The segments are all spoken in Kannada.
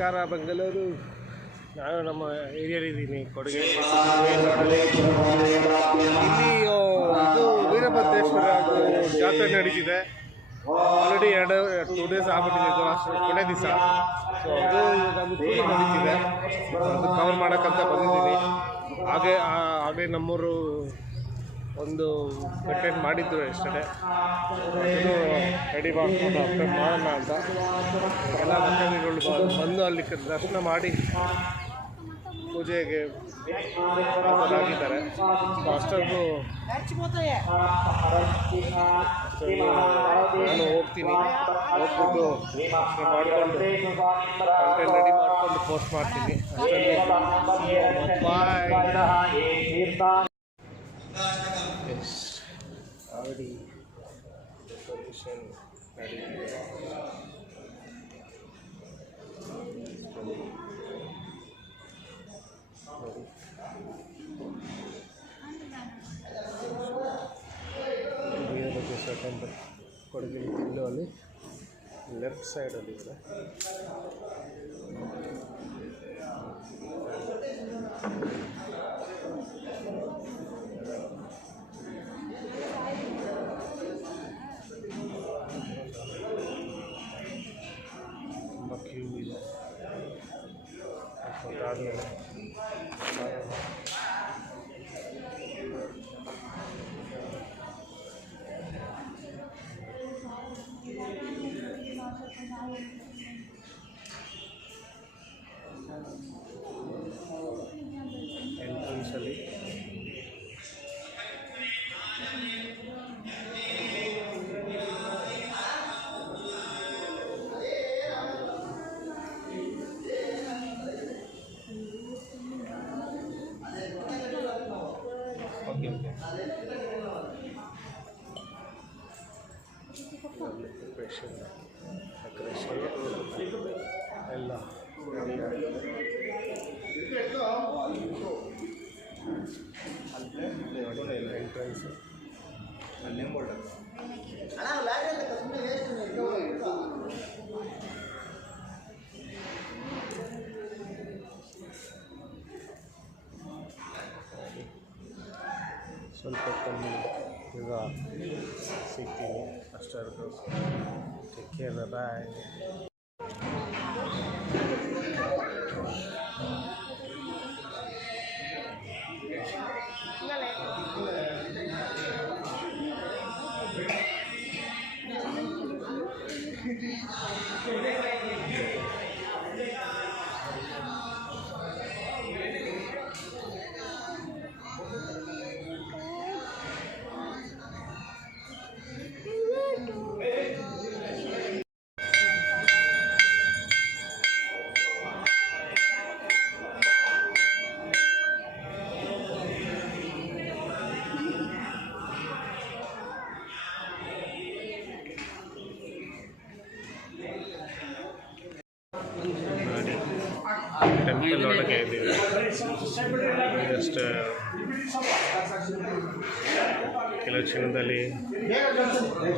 ನಮಸ್ಕಾರ ಬೆಂಗಳೂರು. ನಾನು ನಮ್ಮ ಏರಿಯಲ್ಲಿದ್ದೀನಿ, ಕೊಡುಗೆ. ಇಲ್ಲಿ ಇದು ವೀರಭದ್ರೇಶ್ವರ ಜಾತ್ರೆ ನಡೀತಿದೆ. ಆಲ್ರೆಡಿ 2 ಡೇಸ್ ಆಗ್ಬಿಟ್ಟಿದೆ, ಕೊನೆ ದಿವಸ. ಸೊ ಅದು ಇವಾಗ ಪೂಜೆ ನಡೀತಿದೆ, ಅದು ಕವರ್ ಮಾಡೋಕ್ಕಂತ ಬಂದಿದ್ದೀನಿ. ಹಾಗೆ ನಮ್ಮೂರು ಒಂದು ಕಂಟೆಂಟ್ ಮಾಡಿದ್ರು ಎಸ್ಟರ್ಡೇ, ಅದನ್ನು ರೆಡಿ ಮಾಡ್ಕೊಂಡು ಅಪ್ಲೋಡ್ ಮಾಡೋಣ ಅಂತ. ಎಲ್ಲ ಭಕ್ತಾದಿಗಳು ಬಂದು ಅಲ್ಲಿ ದರ್ಶನ ಮಾಡಿ ಪೂಜೆಗೆ ಹಾಜರಾಗಿದ್ದಾರೆ. ಅಷ್ಟೊಂದು ನಾನು ಹೋಗ್ತೀನಿ, ಹೋಗ್ಬಿಟ್ಟು ಮಾಡಿಕೊಂಡು ಕಂಟೆಂಟ್ ರೆಡಿ ಮಾಡಿಕೊಂಡು ಪೋಸ್ಟ್ ಮಾಡ್ತೀನಿ. ಬಾಯ್. ಆಲ್ರೆಡಿ ಡೆಕೋರೇಷನ್ ನಡೀತಿದೆ. ವೀರಭದ್ರೇಶ್ವರ ಟೆಂಪಲ್ ಕೊಡಗಿನ ಇಲ್ಲೂ ಅಲ್ಲಿ ಲೆಫ್ಟ್ ಸೈಡಲ್ಲಿ ಇದೆ. ತುಂಬ ಕ್ಯೂ ಇದೆ. ಅದಾದಮೇಲೆ ಎಂಟ್ರೆನ್ಸಲ್ಲಿ ಪ್ರಿಪ್ರೇಷನ್ ಡೆಕೋರೇಷನ್ ಎಲ್ಲ ಎಂಟ್ರೆನ್ಸ್ ಸ್ವಲ್ಪ ಕಮ್ಮಿ ಈಗ ಸಿಗ್ತೀನಿ. ಅಷ್ಟರದ್ದು ಟೇಕ್ ಕೇರ್, ಬಾಯ್. ಟೆಂಪಲ್ ಒಳಗೆ ಇದ್ದೀವಿ. ಜಸ್ಟ್ ಕೆಲವು ಕ್ಷಣದಲ್ಲಿ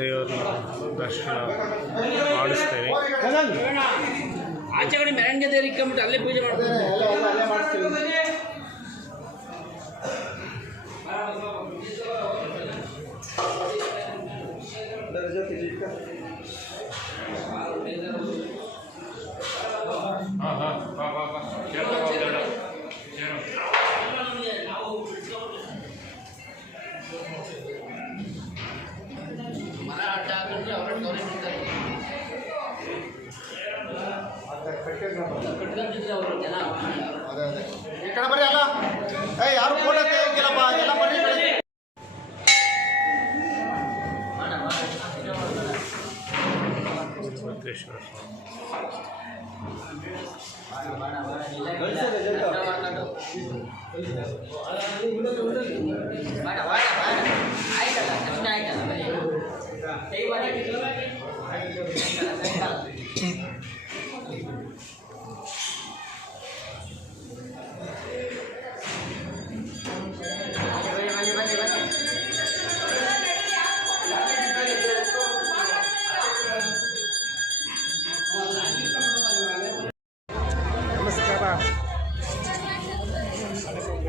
ದೇವರನ್ನ ದರ್ಶನ ಮಾಡಿಸ್ತೇವೆ. ಆಚೆ ಕಡೆ ಮೆರವಣಿಗೆ ದೇವ್ರು ಇಕ್ಕೊಂಬಿಟ್ಟು ಅಲ್ಲೇ ಪೂಜೆ ಮಾಡ್ತಾರೆ. ಯಾರು ಎಲ್ಲ ಬನ್ನಿ. ವೀರಭದ್ರೇಶ್ವರ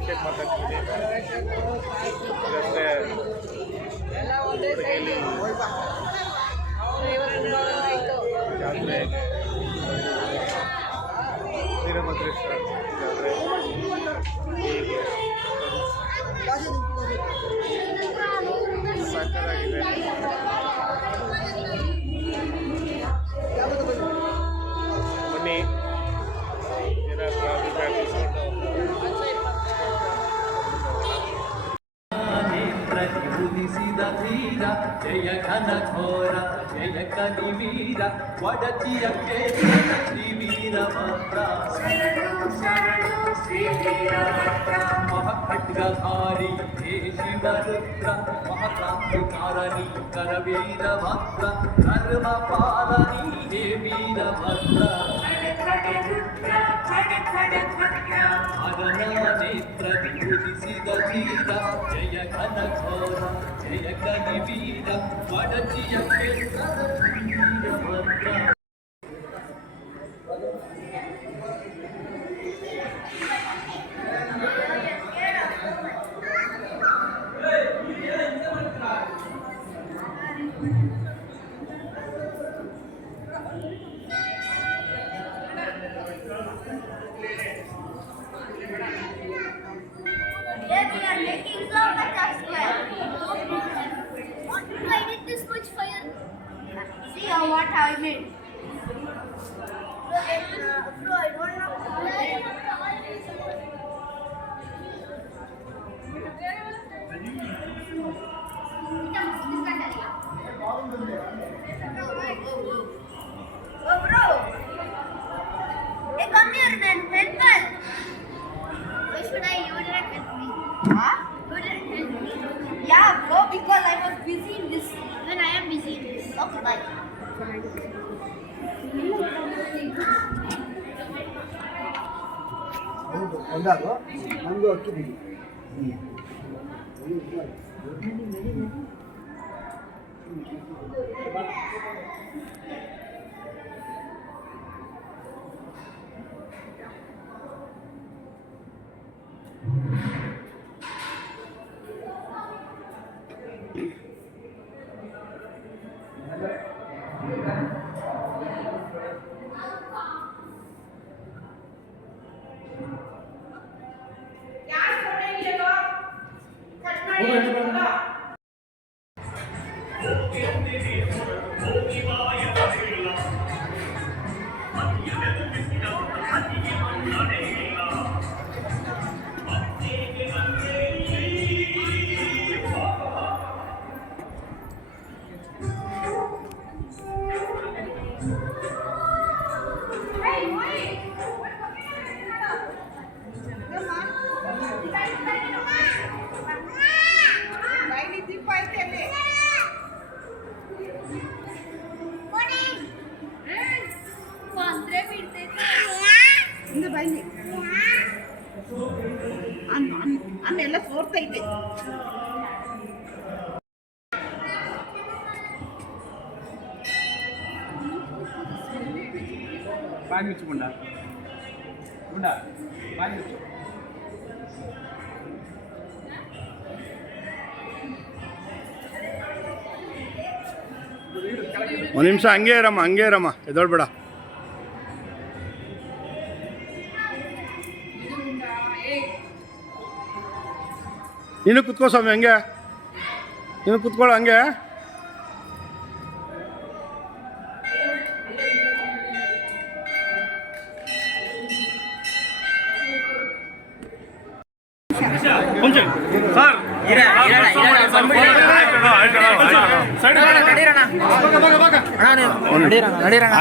ಟಿಕೆಟ್ ಮಾತಾಡ್ತೀನಿ ಜೊತೆ ಜಾತ್ರೆ ವೀರಭದ್ರೇಶ್ವರ ಜಾತ್ರೆ ಹೀಗೆ ಸಕ್ಕತ್ತಾಗಿದೆ. ಬನ್ನಿ ಏನಾದರೂ ಅಭಿಪ್ರಾಯ ತಿಳಿಸ್ಕೊಂಡು ಪ್ರತಿಭುದಿಸಿದ ಧೀರ ಜಯ ಘನ ಘೋರ ಜಯ ಕಲಿ ವೀರ ಒಡಚಿಯ ಕ್ಷೇತ್ರದ ಶ್ರೀ ವೀರಭದ್ರ ಮಹಖಡ್ಗಧಾರಿ ಹೇ ಶಿವರುದ್ರ ಮಹಾಕ್ರಾಂತಿಕಾರಣಿ ಕರವೀರಭದ್ರ ಧರ್ಮ ಪಾಲನಿ ಹೇ ವೀರಭದ್ರ ಅರನ ನೇತ್ರ ವಿಭೂತಿಸಿದ ಧೀರ ಜಯ ಘನ ಘೋರ ಜಯ ಕಲಿ ವೀರ ಒಡಚಿಯ ಕ್ಷೇತ್ರದ Shri Veerabhadra Yeah, we are making so much of square. What do I need this much fire? See what I made. Bro, I don't know. Oh, bro. Hey, come here, man. Help us. Why should I? You didn't help me. Huh? You didn't help me. Yeah, bro, because I was busy in this. When I am busy in this. Okay, bye. ಒಂದಾದ್ರು ನಮಗೂ ಅಕ್ಕಿ ಬಿಡಿ ಅನ್ನೆಲ್ಲ ಸೋರ್ತೈತೆ. ಬಾಯಿ ಮುಚ್ಚು ಗುಂಡ ಗುಂಡ ಬಾಯಿ ಮುಚ್ಚು. ಒಂದು ನಿಮಿಷ ಹಂಗೆ ಇರಮ್ಮ ಎದೊಳ್ಬೇಡ. ನೀನು ಕುತ್ಕೋ ಸ್ವಾಮಿ, ಹಂಗೆ ನೀನು ಕುತ್ಕೊಳ್ಳೋ ಹಂಗೆ. ನಡೀರಣ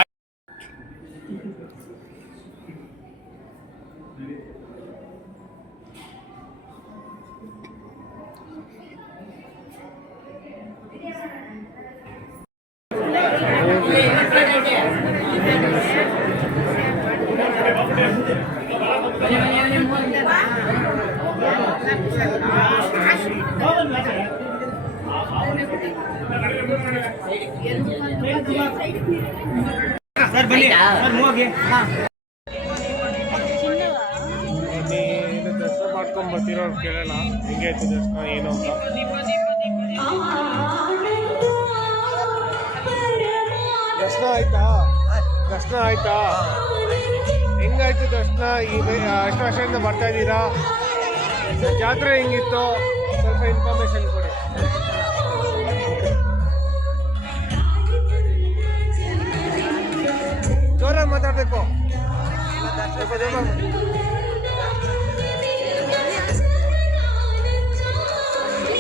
ಸರ್ ಬನ್ನಿ ಸರ್ ಹೋಗಿ. ದಸರಾ ಮಾಡ್ಕೊಂಡ್ಬಂದು ಗೊತ್ತಿರೋರು ಕೇಳೋಣ ಹೆಂಗೆ ಆಯ್ತು ದರ್ಶನ ಏನು ಅಂತ. ದರ್ಶನ ಆಯ್ತಾ? ದರ್ಶನ ಆಯ್ತಾ? ಹೆಂಗಾಯ್ತು ದರ್ಶನ? ಈಗ ಎಷ್ಟು ವರ್ಷದಿಂದ ಬರ್ತಾ ಇದ್ದೀರಾ? ಜಾತ್ರೆ ಹೆಂಗಿತ್ತು? ಸ್ವಲ್ಪ ಇನ್ಫಾರ್ಮೇಶನ್ ಕೊಡಿ. ಜೋರಾಗಿ ಮಾತಾಡಬೇಕು.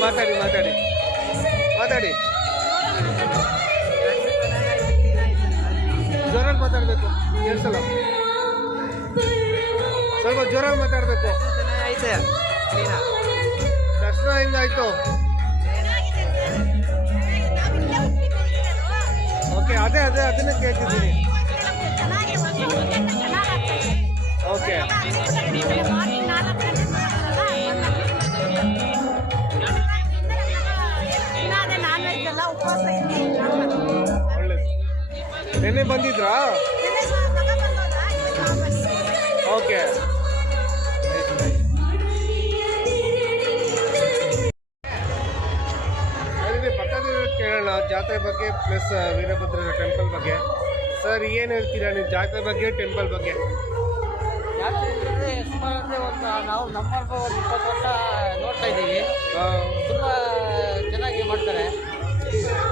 ಮಾತಾಡಿ ಮಾತಾಡಿ ಮಾತಾಡಿ, ಜೋರಾಗಿ ಮಾತಾಡಬೇಕು, ಕೇಳಿಸಲ್ಲ. ಸ್ವಲ್ಪ ಜೋರಾಗಿ ಮಾತಾಡಬೇಕು. ದರ್ಶನ ಹೆಂಗಾಯ್ತು? ಓಕೆ, ಅದನ್ನೇ ಕೇಳ್ತಿದ್ದೀನಿ. ಓಕೆ, ಒಳ್ಳೇದು. ನೆನ್ನೆ ಬಂದಿದ್ರಾ? ಓಕೆ, ಪಕ್ಕದ ಕೇಳೋಣ ಜಾತ್ರೆ ಬಗ್ಗೆ ಪ್ಲಸ್ ವೀರಭದ್ರ ಟೆಂಪಲ್ ಬಗ್ಗೆ. ಸರ್ ಏನು ಹೇಳ್ತೀರಾ ನೀವು ಜಾತ್ರೆ ಬಗ್ಗೆ, ಟೆಂಪಲ್ ಬಗ್ಗೆ? ಜಾತ್ರೆ ಅಂದರೆ ಸುಮಾರು ಅಂದರೆ ನಾವು ನಮ್ಮವ್ರಿಗೆ ಒಂದು 20 ವರ್ಷ ನೋಡ್ತಾ ಇದ್ದೀವಿ. ತುಂಬ ಚೆನ್ನಾಗಿ ಮಾಡ್ತಾರೆ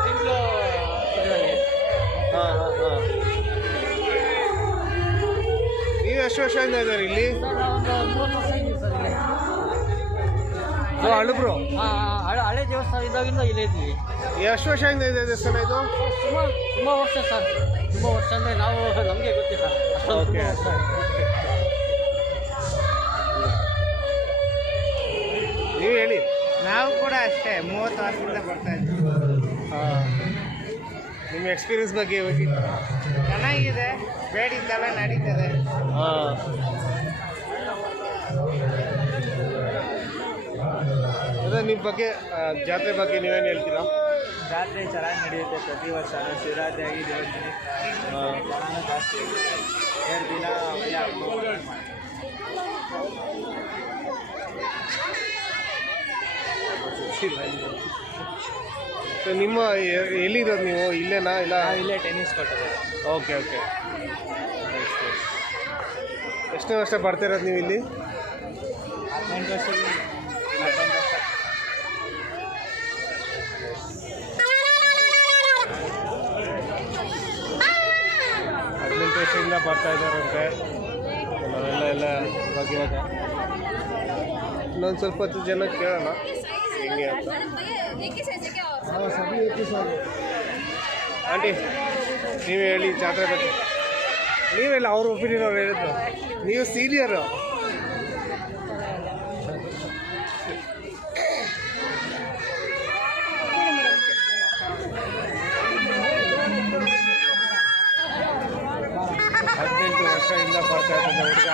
ತಿಂಗಳು ಇದರಲ್ಲಿ. ನೀವು ಎಷ್ಟು ವರ್ಷದಿಂದ ಇದ್ದಾರೆ ಇಲ್ಲಿ? ಒಂದು 3 ವರ್ಷ ಇದ್ದೀವಿ ಸರ್ ಇಲ್ಲಿ. ಹಳಬ್ರು? ಹಳೆ ದೇವಸ್ಥಾನ ಇದ್ದಾಗಿಂದ ಇಲ್ಲೇ ಇದ್ದೀವಿ. ಎಷ್ಟು ವರ್ಷದಿಂದ ಇದೆ ದೇವಸ್ಥಾನ ಇದು? ತುಂಬ ವರ್ಷ ಸರ್. ತುಂಬ ವರ್ಷ ಅಂದರೆ ನಾವು ನಮಗೆ ಗೊತ್ತಿಲ್ಲ ಅಷ್ಟೊಂದು. ಓಕೆ, ನೀವು ಹೇಳಿ. ನಾವು ಕೂಡ ಅಷ್ಟೇ 30 ವರ್ಷದಿಂದ ಬರ್ತಾ ಇದ್ದೀವಿ. ನಿಮ್ಮ ಎಕ್ಸ್ಪೀರಿಯನ್ಸ್ ಬಗ್ಗೆ ಹೋಗಿ. ಚೆನ್ನಾಗಿದೆ, ಬೇಡಿದ್ದೆಲ್ಲ ನಡೀತದೆ. ಅದೇ ನಿಮ್ಮ ಬಗ್ಗೆ, ಜಾತ್ರೆ ಬಗ್ಗೆ ನೀವೇನು ಹೇಳ್ತೀರಾ? ಜಾತ್ರೆ ಚೆನ್ನಾಗಿ ನಡೆಯುತ್ತೆ ಪ್ರತಿ ವರ್ಷ. ಶಿವರಾತ್ರಿ ಆಗಿ ದೇವಸ್ಥಾನ ಜನ ಜಾಸ್ತಿ 2 ದಿನ ಒಳ್ಳೆ ಹಬ್ಬ. ಸೊ ನಿಮ್ಮ ಎಲ್ಲಿರೋದು ನೀವು? ಇಲ್ಲೇನಾ? ಇಲ್ಲ ಇಲ್ಲೇ ಟೆನ್ನಿಸ್ ಕೊಟ್ಟದೆ. Okay okay. ಎಷ್ಟನೇ ವರ್ಷ ಬರ್ತಿರೋದು ನೀವು ಇಲ್ಲಿ? 18 ವರ್ಷದಿಂದ 18 ವರ್ಷ. ವರ್ಷದಿಂದ ಬರ್ತಾ ಇದ್ದಾರಂತೆ. ನಾವೆಲ್ಲ ಬಗ್ಗೆ ಇನ್ನೊಂದು ಸ್ವಲ್ಪ ಹೊತ್ತು ಜನ ಕೇಳೋಣ ಹೆಂಗೆ ಅಂತ. ಆಂಟಿ ನೀವೇ ಹೇಳಿ ಜಾತ್ರೆ ಬಗ್ಗೆ. ನೀವೆಲ್ಲ ಅವ್ರ ಒಪಿನಿಯನ್ ಅವ್ರು ಹೇಳಿದ್ರು, ನೀವು ಸೀನಿಯರು. ವರ್ಷದಿಂದ ಬರ್ತಾ ಇದ್ದಂತೆ ಹುಡುಗ.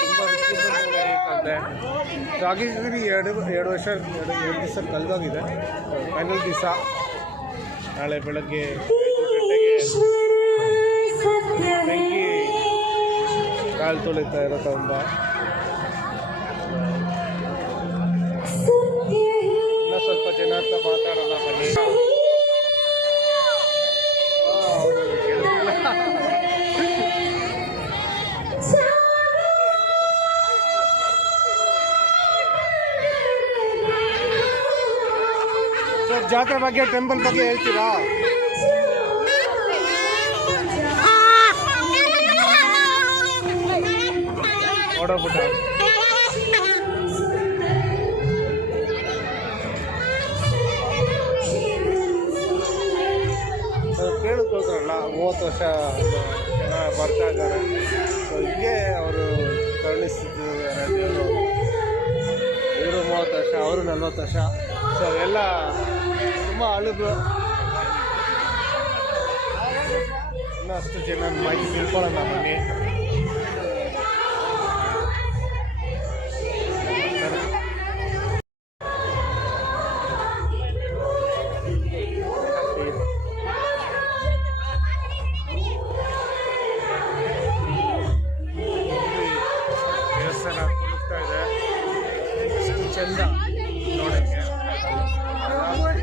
ತುಂಬ ನಡೆಯುತ್ತಂತೆ. ಜಾಗಿಂಗ್ ಎರಡು ವರ್ಷ 2 ದಿವಸ ಕಳೆದೋಗಿದೆ. ಫೈನಲ್ ದಿವಸ ನಾಳೆ ಬೆಳಗ್ಗೆ 5 ಗಂಟೆಗೆ ಬೆಂಕಿ ಕಾಲು ತೊಳಿತಾ ಇರೋ ತುಂಬ. ಇನ್ನೂ ಸ್ವಲ್ಪ ಜನ ಹತ್ರ ಮಾತಾಡೋಣ ಬನ್ನಿ. ಸರ್ ಜಾತ್ರೆ ಬಗ್ಗೆ, ಟೆಂಪಲ್ ಬಗ್ಗೆ ಹೇಳ್ತೀರಾ? ಓಡೋಗ್ಬಿಟ್ಟ. ಕೇಳಿದ್ರಲ್ಲ 30 ವರ್ಷ ಜನ ಬರ್ತಾ ಇದ್ದಾರೆ. ಸೊ ಹೀಗೆ ಅವರು ಕರುಣಿಸ್ತಿದ್ದಾರೆ ದೇವರು. ಇವರು 30 ವರ್ಷ, ಅವರು 40 ವರ್ಷ. ಸೊ ಎಲ್ಲ ತುಂಬ ಹಳಬ್ರು. ಇನ್ನಷ್ಟು ಜನ ಮಾಹಿತಿ ತಿಳ್ಕೊಳ್ಳೋಣ ಬನ್ನಿ. ದರ್ಶನ ಕುಣಿಸ್ತಾ ಇದೆ. ಎಷ್ಟು ಚೆಂದ ನೋಡೋಕ್ಕೆ. ನೋಡಿ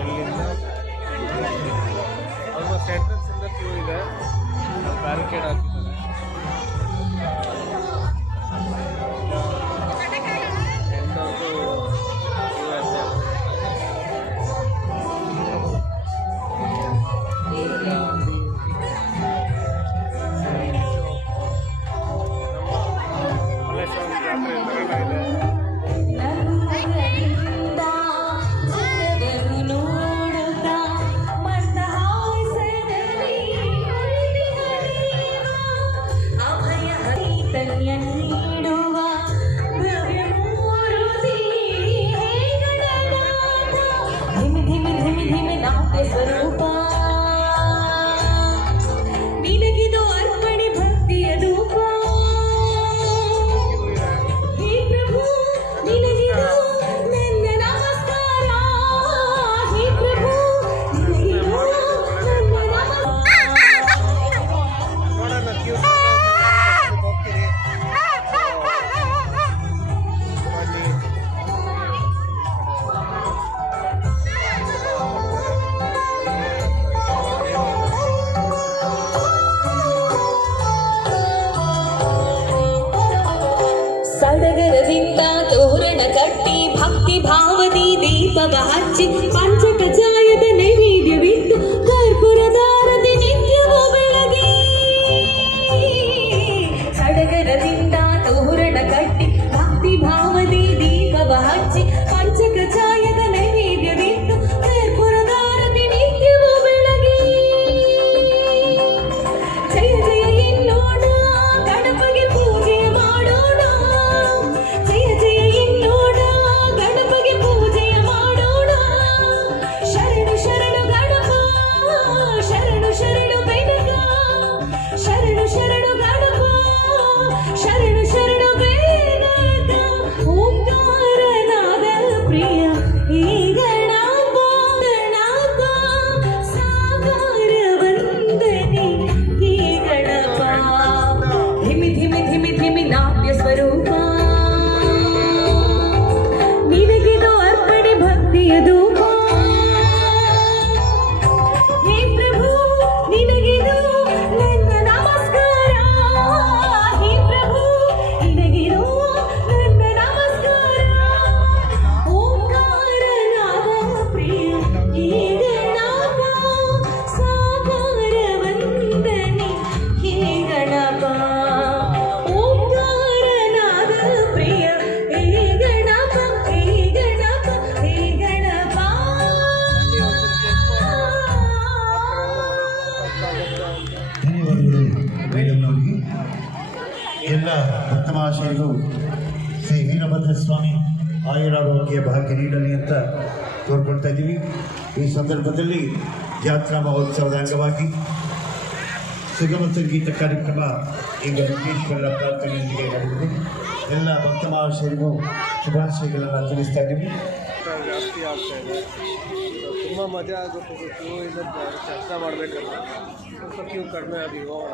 ಇಲ್ಲಿಂದ ಆಲ್ಮೋಸ್ಟ್ ಎಂಟ್ರೆನ್ಸ್ ಇಂದ ಕ್ಯೂ ಇದೆ. ಬ್ಯಾರಿಕೇಡ್ ಹಾಕಿದ್ದಾರೆ. ಸಡಗರದಿಂದ ತೋರಣ ಕಟ್ಟಿ ಭಕ್ತಿ ಭಾವದಿ ದೀಪವ ಹಚ್ಚಿ ಪಂಚಕಜಾಯದ ನೈವೇದ್ಯವಿಟ್ಟು ಕರ್ಪೂರದಾರತಿ ನಿತ್ಯವೂ ಬೆಳಗಿ. ಸಡಗರದಿಂದ ತೋರಣ ಕಟ್ಟಿ ಭಕ್ತಿ ಭಾವದಿ ದೀಪವ ಹಚ್ಚಿ ಪಂಚಕಜಾಯದ ನೈವೇದ್ಯವಿಟ್ಟು ಕರ್ಪೂರದಾರತಿ ನಿತ್ಯವೂ ಬೆಳಗಿ. ಜಯ ಜಯ ಎನ್ನೋಣ ಗಣಪಗೆ ಪೂಜೆ ಮಾಡೋಣ. ಜಯ ಜಯ ಎನ್ನೋಣ ಗಣಪಗೆ ಪೂಜೆ ಮಾಡೋಣ. ಶರಣು ಶರಣು ಗಣಪ ಶರಣು ಶರಣು ಬೆನಕ. ಶರಣು ಶರಣು ಗಣಪ ಶರಣು ಶರಣು ಬೆನಕ. ಓಂಕಾರನಾದ ಪ್ರಿಯ ಈ ಗಣಪ ಗಣಪ ಸಾಕಾರ ವಂದನೆ ಈ ಗಣಪ. ಧಿಮಿ ಧಿಮಿ ಧಿಮಿ ಧಿಮಿ ನಾಟ್ಯ ಸ್ವರೂಪ ನಿನಗಿದು ಅರ್ಪಣೆ ಭಕ್ತಿಯ ಧೂಪ. ಹೇ ಪ್ರಭು ನಿನಗಿದು ನನ್ನ ನಮಸ್ಕಾರ. ಹೇ ಪ್ರಭು ನಿನಗಿದು ನನ್ನ ನಮಸ್ಕಾರ. ಓಂಕಾರನಾದ ಪ್ರಿಯ ಈ ಗಣಪ ಸಾಕಾರ ವಂದನೆ ಹೇ ಗಣಪ. ಓಂಕಾರನಾದ ಪ್ರಿಯ ಹೇ ಗಣಪ ಹೇ ಗಣಪ ಹೇ ಗಣಪ. ಧನ್ಯವಾದಗಳು ಮೇಡಮ್ನವರಿಗೆ. ಎಲ್ಲ ಭಕ್ತ ಮಹಾಶಯರು ಶ್ರೀ ವೀರಭದ್ರ ಸ್ವಾಮಿ ಆಯುರಾರೋಗ್ಯ ಭಾಗ್ಯ ನೀಡಲಿ ಅಂತ ಕೋರ್ಕೊಳ್ತಾ ಇದ್ದೀವಿ. ಈ ಸಂದರ್ಭದಲ್ಲಿ ಜಾತ್ರಾ ಮಹೋತ್ಸವದ ಅಂಗವಾಗಿ ಸುಗಮ ಸಂಗೀತ ಕಾರ್ಯಕ್ರಮ ಈಗ ವಿಘ್ನೇಶ್ವರರ ಪ್ರಾರ್ಥನೆಯೊಂದಿಗೆ ನಡೆದಿದೆ. ಎಲ್ಲ ಭಕ್ತ ಮಹಾಶಯರಿಗೂ ಶುಭಾಶಯಗಳನ್ನು ತಿಳಿಸ್ತಾ ಇದ್ದೀವಿ. ಜಾಸ್ತಿ ಆಗ್ತಾ ಇದೆ. ತುಂಬ ಮಜಾ ಆಗುತ್ತೆ ಕ್ಯೂ ಇಂದ ಚರ್ಚೆ ಮಾಡಬೇಕಂದ್ರೆ ಸ್ವಲ್ಪ ಕ್ಯೂ ಕಡಿಮೆ ಆಗಿ ಹೋಗೋಣ.